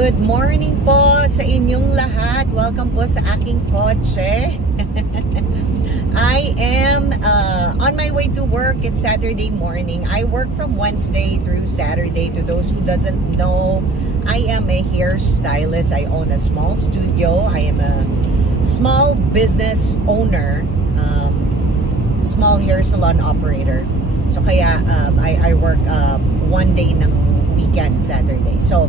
Good morning po sa inyong lahat. Welcome po sa aking kotse. I am on my way to work. It's Saturday morning. I work from Wednesday through Saturday. To those who doesn't know, I am a hairstylist. I own a small studio. I am a small business owner, small hair salon operator. So kaya I work one day ng weekend, Saturday. So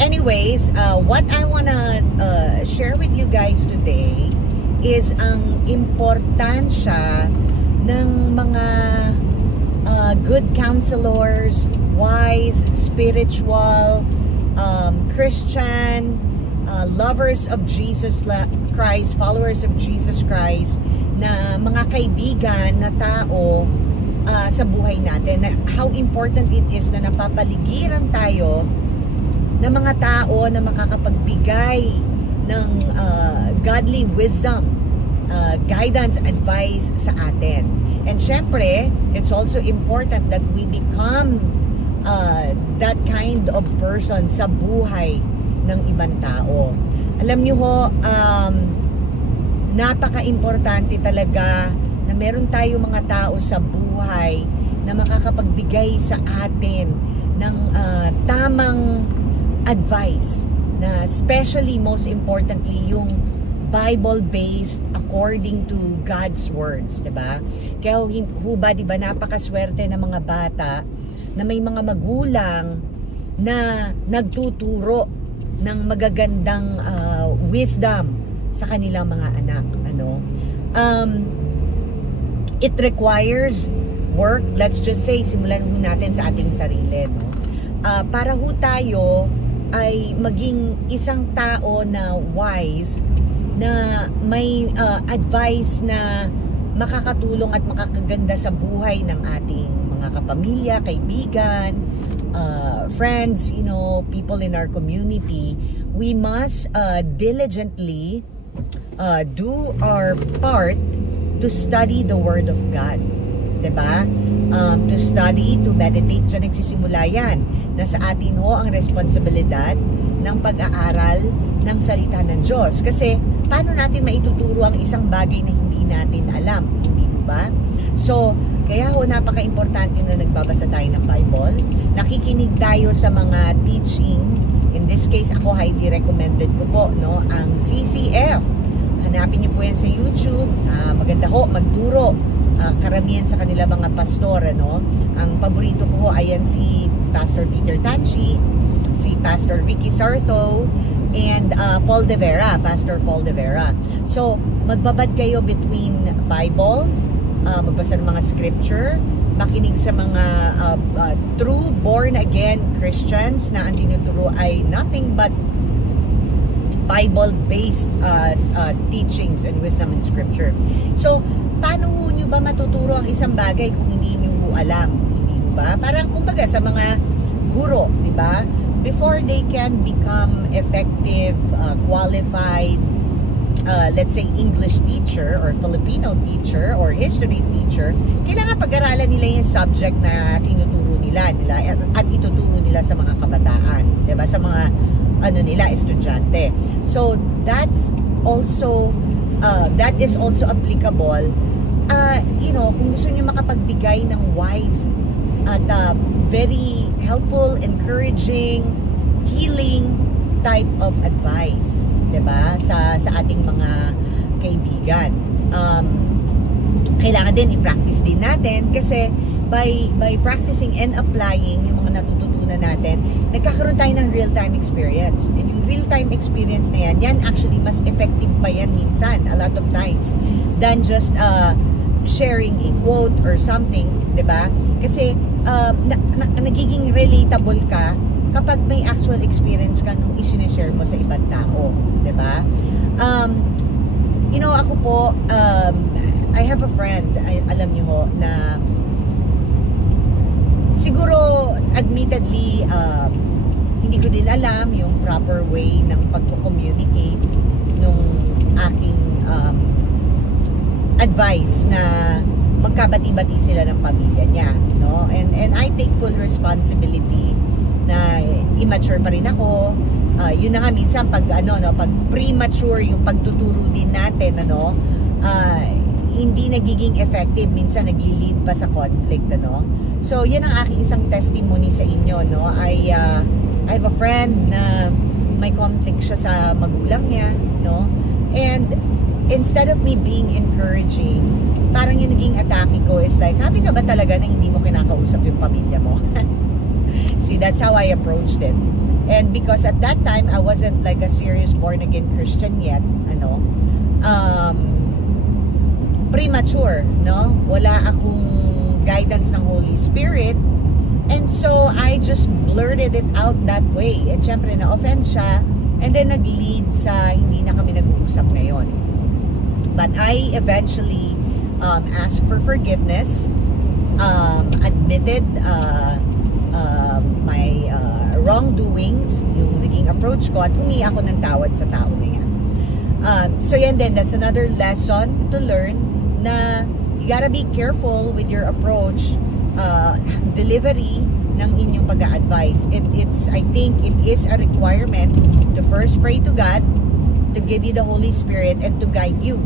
anyways, what I wanna share with you guys today is ang importansya ng mga good counselors, wise, spiritual, Christian, lovers of Jesus Christ, followers of Jesus Christ, na mga kaibigan na tao sa buhay natin. How important it is na napapaligiran tayo ng mga tao na makakapagbigay ng godly wisdom, guidance, advice sa atin. And syempre, it's also important that we become that kind of person sa buhay ng ibang tao. Alam niyo ho, napaka-importante talaga na meron tayo mga tao sa buhay na makakapagbigay sa atin ng tamang advice, na especially, most importantly, yung Bible-based according to God's words, diba? Kaya ho ba, diba, napakaswerte ng mga bata na may mga magulang na nagtuturo ng magagandang wisdom sa kanilang mga anak, ano? It requires work. Let's just say, simulan ho natin sa ating sarili, no? Para ho tayo ay maging isang tao na wise, na may advice na makakatulong at makakaganda sa buhay ng ating mga kapamilya, kaibigan, friends, you know, people in our community. We must diligently do our part to study the Word of God, diba? To study, to meditate. So nagsisimula yan. Nasa atin ho ang responsibilidad ng pag-aaral ng salita ng Diyos. Kasi paano natin maituturo ang isang bagay na hindi natin alam? Hindi ba? So, kaya ho napaka-importante na nagbabasa tayo ng Bible. Nakikinig tayo sa mga teaching. In this case, ako highly recommended ko po, no, ang CCF. Hanapin niyo po yan sa YouTube. Maganda ho, magturo. Karamihan sa kanila mga pastor, ano. Ang paborito ko ho, ayan si Pastor Peter Tanchi, si Pastor Ricky Sartho, and Paul De Vera, Pastor Paul De Vera. So, magbabad kayo between Bible, magbasa ng mga scripture, makinig sa mga true born-again Christians na ang tinuturo ay nothing but Bible-based teachings and wisdom and scripture. So, paano nyo ba matuturo ang isang bagay kung hindi nyo alam? Hindi ba? Parang kumbaga sa mga guro, di ba? Before they can become effective, qualified, let's say English teacher or Filipino teacher or history teacher, kailangan pag-aralan nila yung subject na tinuturo nila at ituturo nila sa mga kabataan, di ba? Sa mga ano nila, estudyante. So that's also that is also applicable, you know, kung gusto niyo makapagbigay ng wise at very helpful, encouraging, healing type of advice, diba? Sa ating mga kaibigan. Kailangan din i-practice din natin, kasi by practicing and applying yung mga natututunan natin, nagkakaroon tayo ng real-time experience. And yung real-time experience na yan actually mas effective pa yan minsan, a lot of times, than just sharing a quote or something, diba? Kasi nagiging relatable ka kapag may actual experience ka nung isinishare mo sa ibang tao, diba? You know, ako po, I have a friend, alam niyo ho, na siguro, admittedly, hindi ko din alam yung proper way ng pag-communicate nung aking advice na magkabati-bati sila ng pamilya niya, no? And I take full responsibility na immature pa rin ako, yun na nga minsan pag pag premature yung pagtuturo din natin, hindi nagiging effective, minsan nagli-lead pa sa conflict, So yun ang aking isang testimony sa inyo, I have a friend na may conflict siya sa magulang niya, and instead of me being encouraging, parang yung naging atake ko is like, happy ka ba talaga na hindi mo kinakausap yung pamilya mo? See, that's how I approached it. And because at that time, I wasn't like a serious born-again Christian yet, premature, wala akong guidance ng Holy Spirit, and so I just blurted it out that way. At syempre, na-offend siya, and then nag-lead sa hindi na kami nag-uusap ngayon. But I eventually asked for forgiveness, admitted my wrongdoings, yung naging approach ko, at humingi ako ng tawad sa tao na yan. So yan din, that's another lesson to learn, na you gotta be careful with your approach, delivery ng inyong pag-a-advise. I think it is a requirement to first pray to God, to give you the Holy Spirit, and to guide you.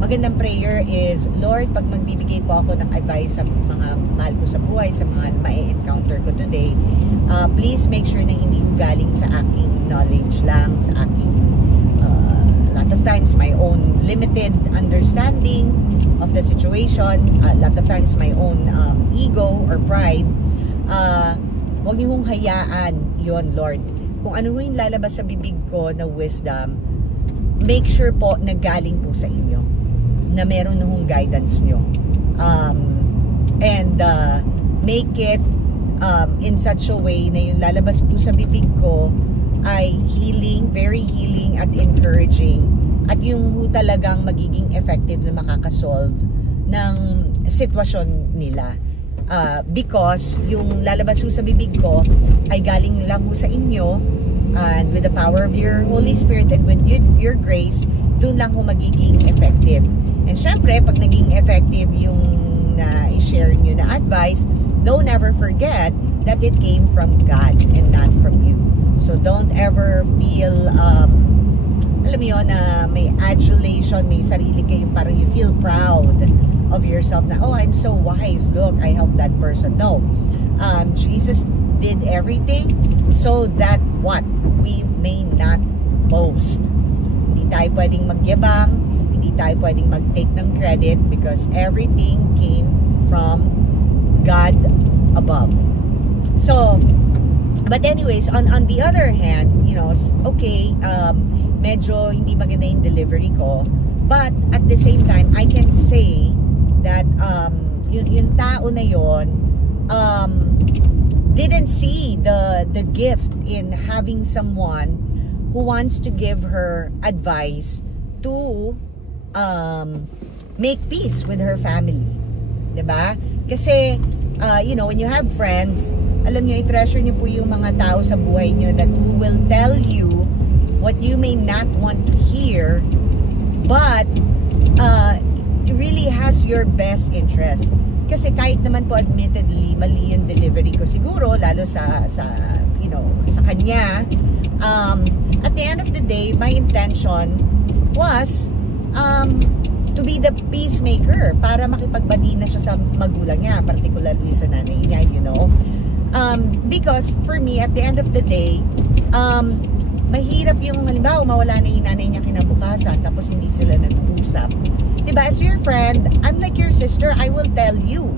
Magandang prayer is, Lord, pag magbibigay po ako ng advice sa mga mahal ko sa buhay, sa mga ma-encounter ko today, please make sure na hindi galing sa aking knowledge lang, sa aking, a lot of times, my own limited understanding of the situation, a lot of times, my own ego or pride. Huwag niyo hong hayaan yon, Lord. Kung ano yung lalabas sa bibig ko na wisdom, make sure po na galing po sa inyo, na meron na hong guidance nyo, and make it in such a way na yung lalabas po sa bibig ko ay healing, very healing at encouraging, at yung talagang magiging effective na makakasolve ng sitwasyon nila, because yung lalabas po sa bibig ko ay galing lang po sa inyo, and with the power of your Holy Spirit and with your grace, doon lang po magiging effective. And syempre, pag naging effective yung i-share nyo na advice, don't ever forget that it came from God and not from you. So don't ever feel, alam mo yun, na may adulation, may sarili kayo, parang you feel proud of yourself na, oh, I'm so wise, look, I helped that person. No. Jesus did everything so that what? We may not boast. Hindi tayo pwedeng magyabang, hindi tayo pwedeng mag-take ng credit, because everything came from God above. So, but anyways, on the other hand, okay, medyo hindi maganda yung delivery ko, but at the same time, I can say that yung tao na yon didn't see the gift in having someone who wants to give her advice to make peace with her family, 'di ba? Kasi when you have friends, alam niyo, i-treasure niyo po yung mga tao sa buhay niyo that who will tell you what you may not want to hear, but it really has your best interest. Kasi kahit naman po admittedly mali yung delivery ko siguro, lalo sa kanya, at the end of the day, my intention was to be the peacemaker, para makipagbati na siya sa magulang niya, particularly sa nanay niya, because for me, at the end of the day, mahirap yung halimbawa mawala na yung nanay niya kinabukasan, tapos hindi sila nag-uusap, diba? As your friend, I'm like your sister. I will tell you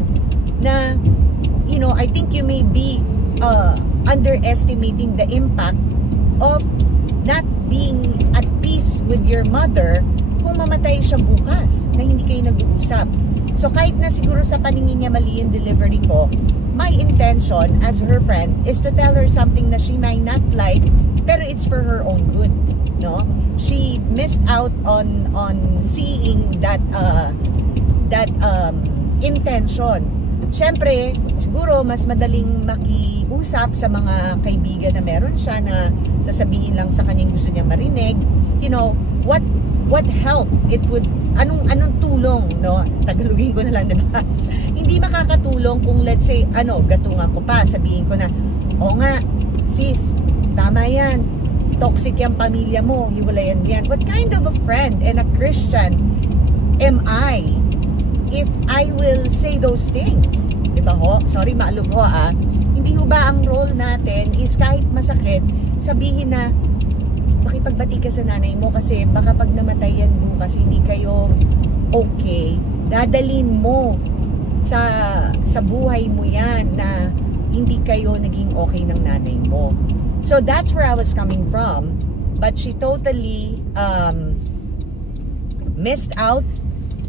na, I think you may be underestimating the impact of not being at peace with your mother kung mamatay siya bukas na hindi kayo nag-uusap. So kahit na siguro sa paningin niya mali yung delivery ko, my intention as her friend is to tell her something na she might not like, pero it's for her own good, She missed out on seeing that intention. Siyempre, siguro mas madaling makiusap sa mga kaibigan na meron siya, na sasabihin lang sa kanyang gusto niya marinig. What help it would, anong tulong, Tagalogin ko na lang, diba? Hindi makakatulong kung let's say, gatungan ko pa, sabihin ko na, o nga, sis, tama yan, toxic yung pamilya mo, hiwalayan yan. What kind of a friend and a Christian am I if I will say those things? Diba ho? Sorry, maalog ho Hindi ho ba ang role natin is kahit masakit, sabihin na makipagbati ka sa nanay mo kasi baka pag namatay yan bukas, hindi kayo okay. Dadalin mo sa buhay mo yan na hindi kayo naging okay ng nanay mo. So that's where I was coming from. But she totally missed out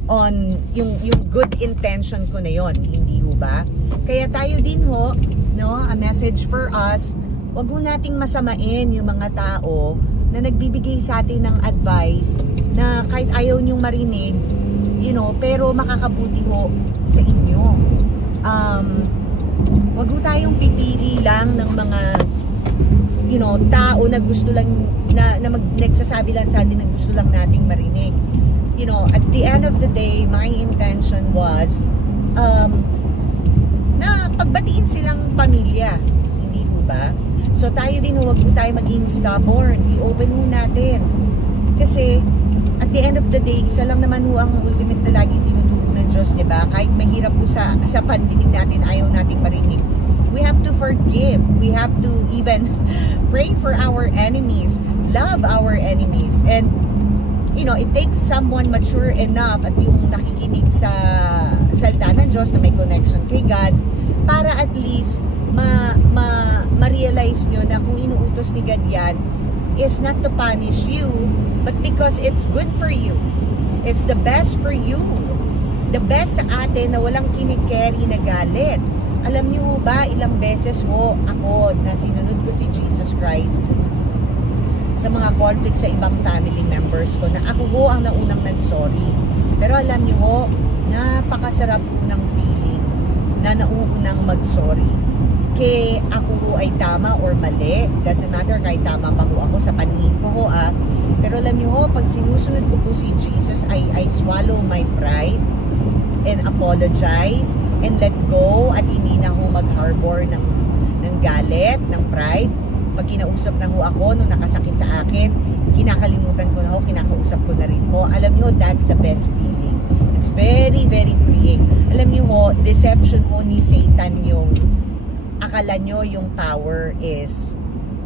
on yung good intention ko na yon, hindi ho ba? Kaya tayo din ho, no, a message for us, wag ho nating masamain yung mga tao na nagbibigay sa atin ng advice na kahit ayaw nyong marinig, you know, pero makakabuti ho sa inyo. Wag ho tayong pipili lang ng mga, you know, tao na gusto lang na nagsasabi lang sa atin na gusto lang nating marinig. You know, at the end of the day, my intention was na pagbatiin silang pamilya, hindi ho ba? So tayo din, huwag po tayo maging stubborn. I-open ho natin. Kasi at the end of the day, isa lang naman ho ang ultimate na lagi tinuturo ng Diyos, diba? Kahit mahirap po sa pandinig natin, ayaw nating marinig. We have to forgive. We have to even pray for our enemies, love our enemies. And you know, it takes someone mature enough at yung nakikinig sa salita ng Diyos na may connection kay God para at least ma-realize nyo na kung inuutos ni God yan is not to punish you but because it's good for you. It's the best for you. The best sa atin na walang kinikerry na galit. Alam nyo ba, ilang beses ho ako na sinunod ko si Jesus Christ sa mga conflict sa ibang family members ko na ako ho ang naunang nag-sorry. Pero alam nyo ho, napakasarap ho ng feeling na nauunang mag-sorry. Kaya ako ho ay tama or mali. It doesn't matter kahit tama pa ho ako sa paningin ko ho Pero alam nyo ho, pag sinusunod ko po si Jesus, I swallow my pride and apologize and let go at hindi na ho mag-harbor ng galit, ng pride. Pag kinausap na ho ako nung nakasakit sa akin, kinakalimutan ko na ho, kinakausap ko na rin po. Alam nyo, that's the best feeling. It's very, very freeing. Alam nyo ho, deception ho ni Satan yung akala nyo yung power is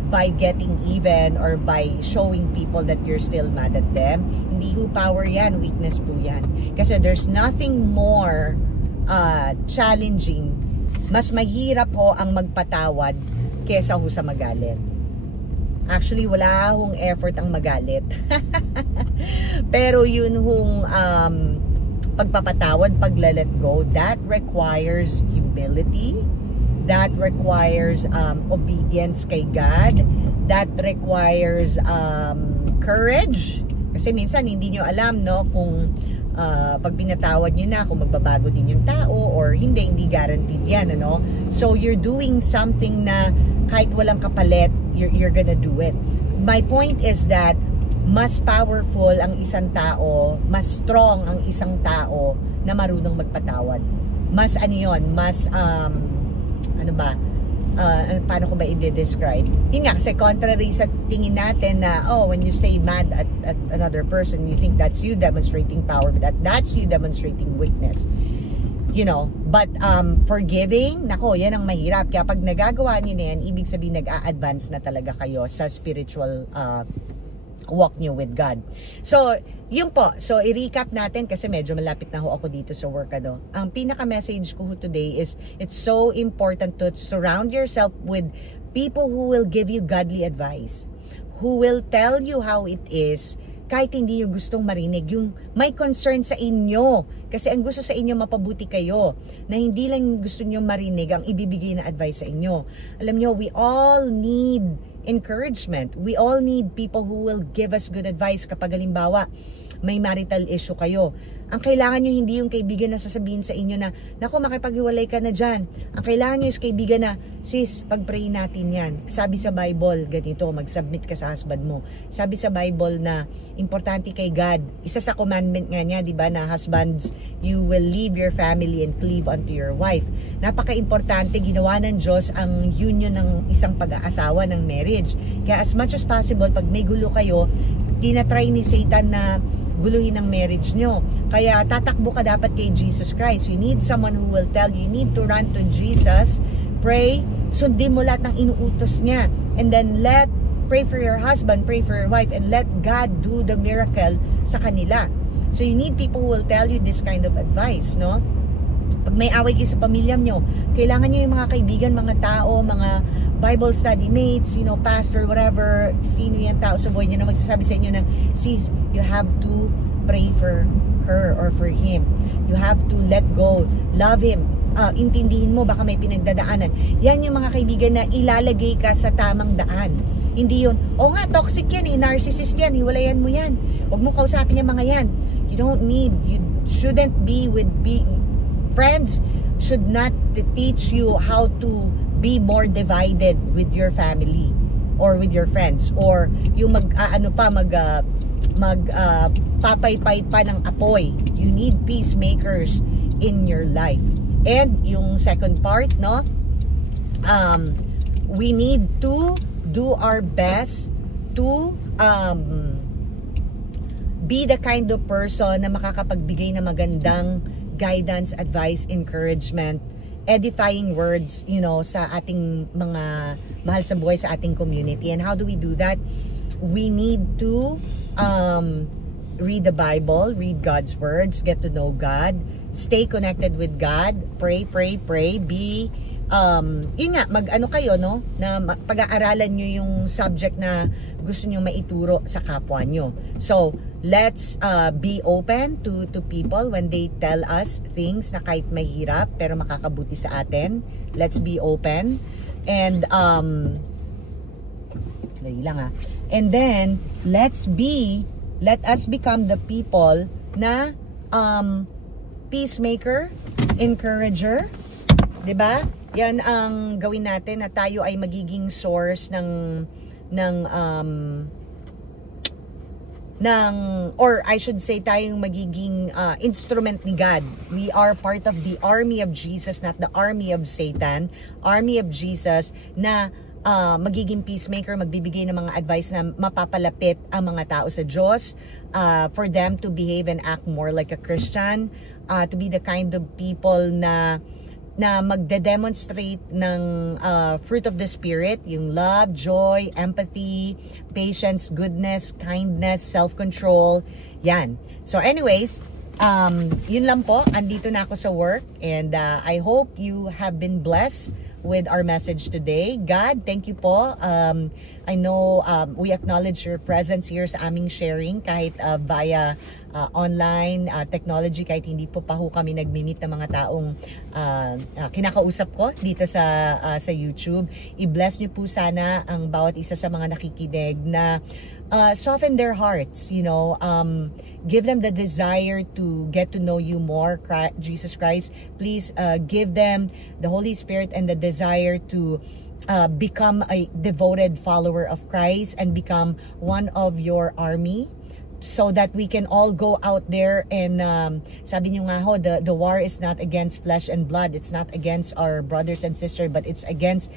by getting even or by showing people that you're still mad at them. Hindi ho power yan, weakness po yan. Kasi there's nothing more challenging. Mas mahirap ho ang magpatawad kesa ho sa magalit. Actually, wala hong effort ang magalit. Pero yun hong pagpapatawad, pagla-let go, that requires humility. That requires obedience kay God. That requires courage. Kasi minsan hindi nyo alam, no, kung pag pinatawad nyo na, kung magbabago din yung tao or hindi guaranteed yan, ano? So you're doing something na kahit walang kapalit, you're gonna do it. My point is that mas powerful ang isang tao, mas strong ang isang tao na marunong magpatawad. Mas ano yun, mas ano ba, paano ko ba i-describe? Yun nga, kasi contrary sa tingin natin na, oh, when you stay mad at another person, you think that's you demonstrating power, but that's you demonstrating weakness. You know, but forgiving, nako, yan ang mahirap. Kaya pag nagagawa niyo na yan, ibig sabihin nag-a-advance na talaga kayo sa spiritual walk nyo with God. So, yun po. So, i-recap natin kasi medyo malapit na ho ako dito sa work. Ano. Ang pinaka-message ko today is it's so important to surround yourself with people who will give you godly advice, who will tell you how it is kahit hindi nyo gustong marinig, yung may concern sa inyo. Kasi ang gusto sa inyo, mapabuti kayo. Na hindi lang gusto nyo marinig ang ibibigay na advice sa inyo. Alam nyo, we all need encouragement. We all need people who will give us good advice kapag halimbawa may marital issue kayo. Ang kailangan nyo hindi yung kaibigan na sasabihin sa inyo na, naku, makipaghiwalay ka na dyan. Ang kailangan nyo is kaibigan na, sis, pag-pray natin yan. Sabi sa Bible, ganito, mag-submit ka sa husband mo. Sabi sa Bible na, importante kay God. Isa sa commandment nga niya, di ba, na husbands, you will leave your family and cleave unto your wife. Napaka-importante, ginawa ng Diyos ang union ng isang pag-aasawa ng marriage. Kaya as much as possible, pag may gulo kayo, tinatry ni Satan na guluhin ang marriage nyo. Kaya tatakbo ka dapat kay Jesus Christ. You need someone who will tell you, you need to run to Jesus, pray, sundin mo lahat ng inuutos niya. And then pray for your husband, pray for your wife, and let God do the miracle sa kanila. So you need people who will tell you this kind of advice, no? Pag may away kayo sa pamilya nyo, kailangan nyo yung mga kaibigan, mga tao, mga Bible study mates, pastor, whatever, sino yan tao sa buhay nyo na magsasabi sa inyo na, sis, you have to pray for her or for him. You have to let go. Love him. Intindihin mo, baka may pinagdadaanan. Yan yung mga kaibigan na ilalagay ka sa tamang daan. Hindi yun, nga, toxic yan, narcissist yan, hiwalayan mo yan. Huwag mo kausapin yung mga yan. You shouldn't be with friends should not teach you how to be more divided with your family or with your friends, or yung papaypay pa ng apoy. You need peacemakers in your life. And yung second part, no, we need to do our best to be the kind of person na makakapagbigay ng magandang guidance, advice, encouragement, edifying words, sa ating mga mahal sa buhay, sa ating community. And how do we do that? We need to read the Bible, read God's words, get to know God, stay connected with God, pray, be, yun nga, kayo, no? Na pag-aaralan nyo yung subject na gusto nyo maituro sa kapwa nyo. So, let's be open to people when they tell us things na kahit mahirap pero makakabuti sa atin. Let's be open. And, and then, let us become the people na peacemaker, encourager, 'di ba? Yan ang gawin natin, na tayo ay magiging source or I should say tayong magiging instrument ni God. We are part of the army of Jesus, not the army of Satan. Army of Jesus na magiging peacemaker, magbibigay ng mga advice na mapapalapit ang mga tao sa Diyos, for them to behave and act more like a Christian, to be the kind of people na magde-demonstrate ng fruit of the Spirit, yung love, joy, empathy, patience, goodness, kindness, self-control. Yan. So anyways, yun lang po. Andito na ako sa work, and I hope you have been blessed with our message today. God, thank you po. I know we acknowledge your presence here sa aming sharing, kahit via online technology, kahit hindi po pa ho kami nagmi-meet ng mga taong kinakausap ko dito sa YouTube. I-bless niyo po sana ang bawat isa sa mga nakikinig na soften their hearts, give them the desire to get to know you more, Jesus Christ. Please give them the Holy Spirit and the desire to become a devoted follower of Christ and become one of your army, so that we can all go out there and sabi niyo nga ho, the war is not against flesh and blood. It's not against our brothers and sisters, but it's against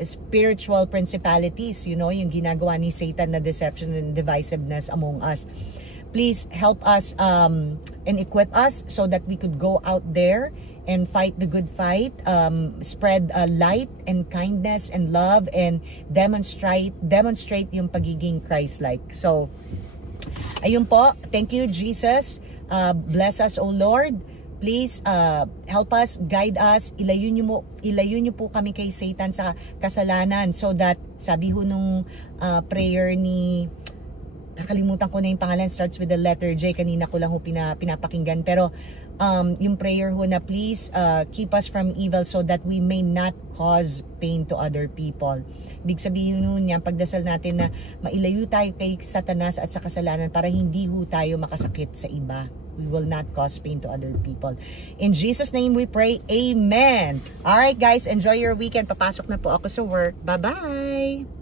spiritual principalities, yung ginagawa ni Satan na deception and divisiveness among us. Please help us and equip us so that we could go out there and fight the good fight, spread light and kindness and love, and demonstrate yung pagiging Christ-like. So, ayun po. Thank you, Jesus. Bless us, O Lord. Please help us, guide us. Ilayo niyo po kami kay Satan sa kasalanan, so that sabi ho nung prayer nakalimutan ko na yung pangalan, starts with the letter J. Kanina ko lang ho pinapakinggan. Pero yung prayer ho na please keep us from evil so that we may not cause pain to other people. Ibig sabihin nun yan, pagdasal natin na mailayo tayo kay Satanas at sa kasalanan para hindi ho tayo makasakit sa iba. We will not cause pain to other people. In Jesus' name we pray, amen. Alright guys, enjoy your weekend. Papasok na po ako sa work. Bye-bye!